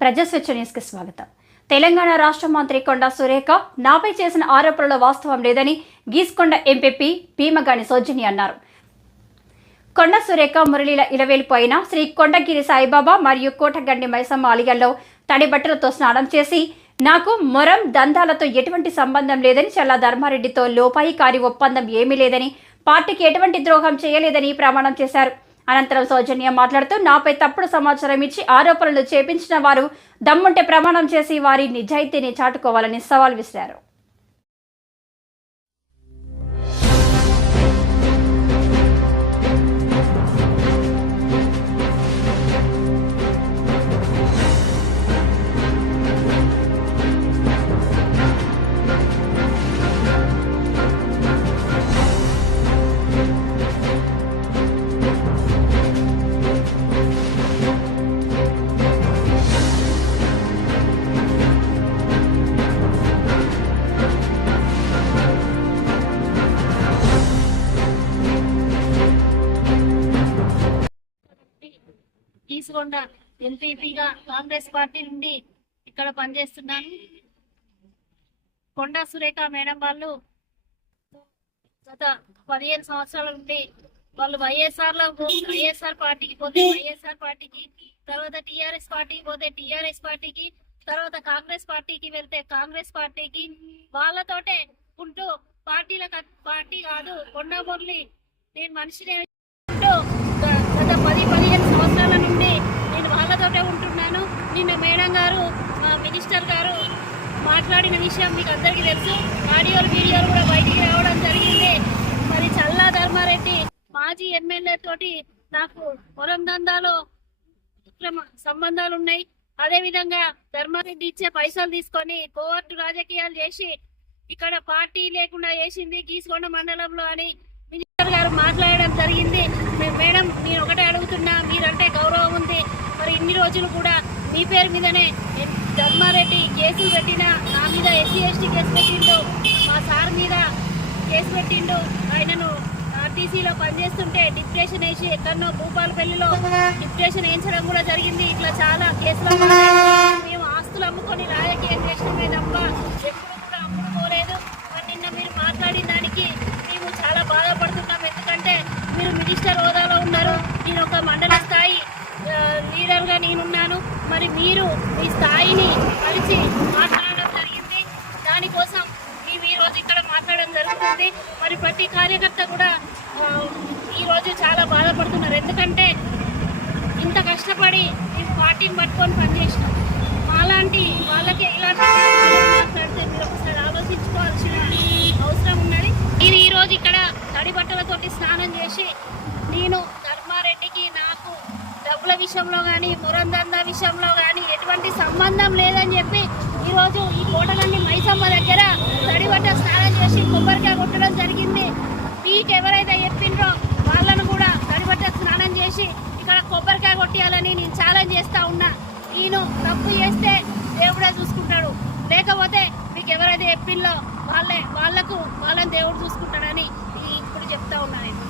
ప్రజాస్వచ్ఛ న్యూస్కి స్వాగతం. తెలంగాణ రాష్ట్ర మంత్రి కొండ సురేఖ నాపై చేసిన ఆరోపణలో వాస్తవం లేదని గీస్కొండ ఎంపీపీ భీమగాని సౌజన్య అన్నారు. కొండ సురేఖ మురళీల ఇలవేలిపోయిన శ్రీ కొండగిరి సాయిబాబా మరియు కోటగండి మైసమ్మ ఆలయాల్లో తడి బట్టలతో స్నానం చేసి నాకు మొరం దందాలతో ఎటువంటి సంబంధం లేదని చల్లా ధర్మారెడ్డితో లోపాయికారి ఒప్పందం ఏమీ లేదని పార్టీకి ఎటువంటి ద్రోహం చేయలేదని ప్రమాణం చేశారు. అనంతరం సౌజన్య మాట్లాడుతూ నాపై తప్పుడు సమాచారం ఇచ్చి ఆరోపణలు చేపించిన వారు దమ్ముంటే ప్రమాణం చేసి వారి నిజాయితీని చాటుకోవాలని సవాల్ విసిరారు. తీసుకొండ. ఎంపీపీగా కాంగ్రెస్ పార్టీ నుండి ఇక్కడ పనిచేస్తున్నాను కొండా సురేఖ మేడం వాళ్ళు గత పదిహేను సంవత్సరాల నుండి వాళ్ళు వైఎస్ఆర్లో వైఎస్ఆర్ పార్టీకి పోతే వైఎస్ఆర్ పార్టీకి తర్వాత టిఆర్ఎస్ పార్టీకి పోతే టిఆర్ఎస్ పార్టీకి తర్వాత కాంగ్రెస్ పార్టీకి వెళ్తే కాంగ్రెస్ పార్టీకి వాళ్ళతోటే ఉంటూ పార్టీల పార్టీ కాదు. కొండా మురళి నేను మనిషిని ఉంటూ గ- గత పది పదిహేను సంవత్సరాల నుండి నేను వాళ్ళతోటే ఉంటున్నాను నిన్న మేడం గారు మా మినిస్టర్ గారు మాట్లాడిన విషయం మీకు అందరికీ తెలుసు. ఆడియోలు వీడియోలు కూడా బయటికి రావడం జరిగింది. మరి చల్లా ధర్మారెడ్డి మాజీ ఎమ్మెల్యే తోటి నాకు పొలం దందాలో సంబంధాలు ఉన్నాయి అదే విధంగా ధర్మారెడ్డి ఇచ్చే పైసలు తీసుకొని కోర్టు రాజకీయాలు చేసి ఇక్కడ పార్టీ లేకుండా చేసింది గీసుకొండ మండలంలో అని మినిస్టర్ గారు మాట్లాడడం జరిగింది. మేడం మీరు ఒకటే అడుగుతున్నా మీరంటే గౌరవం ఉంది. మరి ఇన్ని రోజులు కూడా మీ పేరు మీదనే ధర్మారెడ్డి కేసులు పెట్టిన నా మీద ఎస్సీ ఎస్టీ కేసు పెట్టిండు. మా సార్ మీద కేసు పెట్టిండు. ఆయనను ఆర్టీసీలో పనిచేస్తుంటే డిప్రెషన్ వేసి ఎక్కడో భూపాలపల్లిలో డిప్రెషన్ వేయించడం కూడా జరిగింది. ఇట్లా చాలా కేసులు మేము ఆస్తులు అమ్ముకొని రాజకీయం చేసినమే తప్ప ఎప్పుడు కూడా అమ్ముకోలేదు మరి నిన్న మీరు మాట్లాడిన దానికి మేము చాలా బాధపడుతున్నాం ఎందుకంటే మీరు మినిస్టర్ హోదాలో ఉన్నారు నేను ఒక మండల స్థాయి ఆ, లీడర్గా నేనున్నాను మరి మీరు మీ స్థాయిని కలిసి మాట్లాడడం జరిగింది. దానికోసం మేము ఈ రోజు ఇక్కడ మాట్లాడడం జరుగుతుంది. మరి ప్రతి కార్యకర్త కూడా ఈరోజు ఈ రోజు చాలా బాధపడుతున్నారు. ఎందుకంటే ఇంత కష్టపడి మేము పార్టీని పట్టుకొని పనిచేసినాం. మాలాంటి వాళ్ళకి ఇలాంటి మాట్లాడితే మీరు ఒకసారి ఆలోచించుకోవాల్సిన అవసరం ఉన్నది. నేను ఈరోజు ఇక్కడ తడి బట్టలతోటి స్నానం చేసి నేను ధర్మారెడ్డికి నా విషయంలో కానీ మురందంద విషయంలో కానీ ఎటువంటి సంబంధం లేదని చెప్పి ఈరోజు ఈ కోటలన్నీ మైసమ్మ దగ్గర తడిబట్ట స్నానం చేసి కొబ్బరికాయ కొట్టడం జరిగింది. మీకు ఎవరైతే చెప్పిండ్రో వాళ్ళను కూడా తడిబట్ట స్నానం చేసి ఇక్కడ కొబ్బరికాయ కొట్టియాలని నేను ఛాలెంజ్ చేస్తూ ఉన్నా. నేను తప్పు చేస్తే దేవుడే చూసుకుంటాడు. లేకపోతే మీకు ఎవరైతే చెప్పిండో వాళ్ళే వాళ్ళకు వాళ్ళని దేవుడు చూసుకుంటాడని ఇప్పుడు చెప్తా ఉన్నా నేను.